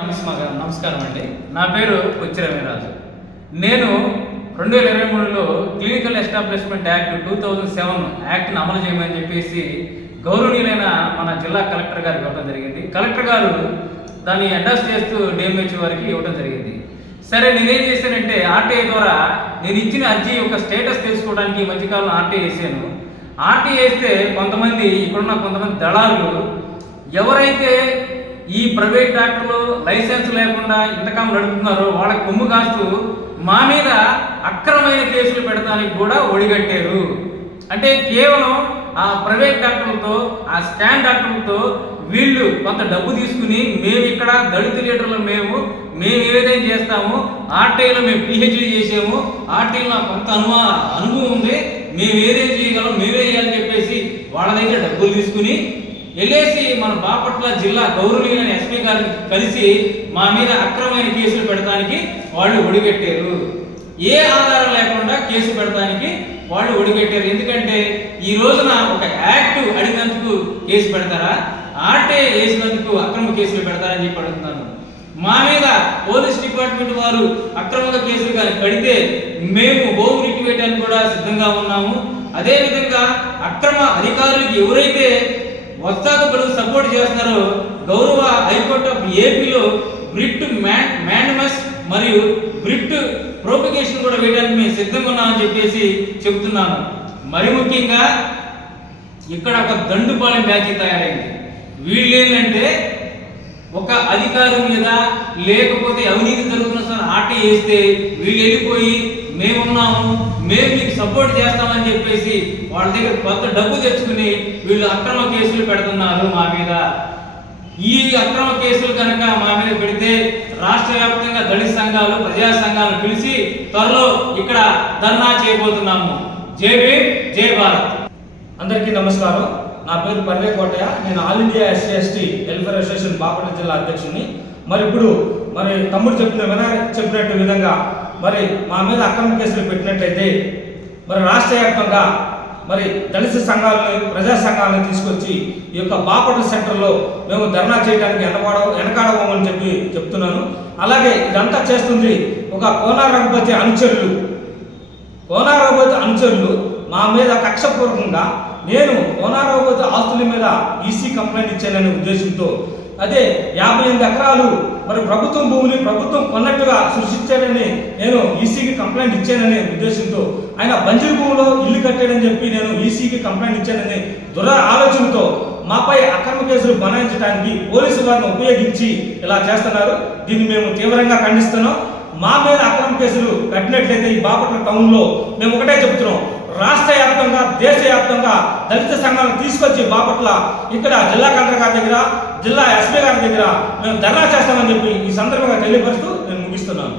నమస్కారం అండి. నా పేరు కొచ్చి రవిరాజు. నేను 2023లో క్లినికల్ ఎస్టాబ్లిష్మెంట్ యాక్ట్ 2007 యాక్ట్ని అమలు చేయమని చెప్పేసి గౌరవనీయులైన మన జిల్లా కలెక్టర్ గారికి ఇవ్వడం జరిగింది. కలెక్టర్ గారు దాన్ని ఎండాస్ చేస్తూ డిఎంహెచ్ వారికి ఇవ్వడం జరిగింది. సరే, నేనేం చేశానంటే ఆర్టీఐ ద్వారా నేను ఇచ్చిన అర్జీ యొక్క స్టేటస్ తెలుసుకోవడానికి ఈ మధ్యకాలంలో ఆర్టీఐ వేసాను. ఆర్టీఐ వేస్తే ఇక్కడున్న కొంతమంది దళారులు ఎవరైతే ఈ ప్రైవేట్ డాక్టర్లు లైసెన్స్ లేకుండా ఇంతకాలం నడుపుతున్నారో వాళ్ళకి కొమ్ము కాస్తూ మా మీద అక్రమమైన కేసులు పెడతానికి కూడా ఒడిగట్టారు. అంటే కేవలం ఆ ప్రైవేట్ డాక్టర్లతో, ఆ స్కాన్ డాక్టర్లతో వీళ్ళు కొంత డబ్బు తీసుకుని మేము ఇక్కడ దళిత లీడర్లు మేము ఏదైనా చేస్తాము, ఆర్టీఐలో మేము పిహెచ్డీ చేసాము, ఆర్టీఐలో కొంత అనుభవం ఉంది, మేము ఏదైనా చేయగలం, మేమే చేయాలని చెప్పేసి వాళ్ళ దగ్గర డబ్బులు తీసుకుని వెళ్ళేసి మన బాపట్ల జిల్లా గౌరవనీయులైన ఎస్పీ గారిని కలిసి మా మీద అక్రమమైన కేసులు పెడతానికి వాళ్ళు ఒడిగట్టారు. ఏ ఆధారం లేకుండా కేసు పెడతానికి వాళ్ళు ఒడిగట్టారు. ఎందుకంటే ఈ రోజున ఒక యాక్ట్ అడిగినందుకు కేసు పెడతారా, ఆర్టీఐ వేసినందుకు అక్రమ కేసులు పెడతారని చెప్పి అడుగుతున్నాను. మా మీద పోలీస్ డిపార్ట్మెంట్ వారు అక్రమంగా కేసులు కానీ కడితే మేము హోమ్ రిట్ వేయడానికి కూడా సిద్ధంగా ఉన్నాము. అదేవిధంగా అక్రమ అధికారులకి ఎవరైతే వస్తాదు బడుగు సపోర్ట్ చేస్తున్నారో గౌరవ హైకోర్టు ఆఫ్ ఏపీలో బ్రిట్ మ్యాండమస్ మరియు బ్రిట్ ప్రోపిగేషన్ కూడా వేయడానికి మేము సిద్ధంగా ఉన్నామని చెప్పేసి చెబుతున్నాను. మరి ముఖ్యంగా ఇక్కడ ఒక దండుపాలెం బ్యాచ్ తయారైంది. వీళ్ళు ఏంటంటే ఒక అధికారి మీద లేకపోతే అవినీతి జరుగుతున్న ఆర్టీ వేస్తే వీళ్ళు వెళ్ళిపోయి మేమున్నాము, మేము మీకు సపోర్ట్ చేస్తామని చెప్పేసి వాళ్ళ దగ్గర కొత్త డబ్బు తెచ్చుకుని వీళ్ళు అక్రమ కేసులు పెడుతున్నారు మా మీద. ఈ అక్రమ కేసులు కనుక మా మీద పెడితే రాష్ట్ర వ్యాప్తంగా దళిత సంఘాలు, ప్రజా సంఘాలను పిలిచి త్వరలో ఇక్కడ ధర్నా చేయబోతున్నాము. జై భీమ్, జై భారత్. అందరికీ నమస్కారం. నా పేరు పర్వే కోటయ్య. నేను all India SC ST welfare association Bapatla జిల్లా అధ్యక్షుడిని. ఇప్పుడు తమ్ముడు చెప్పినట్టు విధంగా మా మీద అక్రమ కేసులు పెట్టినట్లయితే రాష్ట్ర వ్యాప్తంగా దళిత సంఘాలను, ప్రజా సంఘాలను తీసుకొచ్చి ఈ యొక్క బాపట్ల సెంటర్లో మేము ధర్నా చేయడానికి వెనకాడమని చెప్తున్నాను. అలాగే ఇదంతా చేస్తుంది ఒక కోన రఘుపతి అనుచరులు మా మీద కక్షపూర్వకంగా నేను కోన రఘుపతి ఆస్తుల మీద ఈసీ కంప్లైంట్ ఇచ్చాననే ఉద్దేశంతో, అదే 58 ఎకరాలు ప్రభుత్వం భూమిని ప్రభుత్వం కొన్నట్టుగా సృష్టించానని నేను ఈసీకి కంప్లైంట్ ఇచ్చాననే ఉద్దేశంతో, ఆయన బంజరు భూమిలో ఇల్లు కట్టాడని చెప్పి నేను ఈసీకి కంప్లైంట్ ఇచ్చానని ఆలోచనతో మాపై అక్రమ కేసులు బనాయించడానికి పోలీసు వారిని ఉపయోగించి ఇలా చేస్తున్నారు. దీన్ని మేము తీవ్రంగా ఖండిస్తున్నాం. మా మీద అక్రమ కేసులు కట్టినట్లయితే ఈ బాపట్ల టౌన్లో మేము ఒకటే చెబుతున్నాం, రాష్ట్ర వ్యాప్తంగా, దేశవ్యాప్తంగా దళిత సంఘాలను తీసుకొచ్చి బాపట్ల ఇక్కడ జిల్లా కలెక్టర్ గారి దగ్గర, జిల్లా ఎస్పీ గారి దగ్గర మేము ధర్నా చేస్తామని చెప్పి ఈ సందర్భంగా తెలియపరుస్తూ నేను ముగిస్తున్నాను.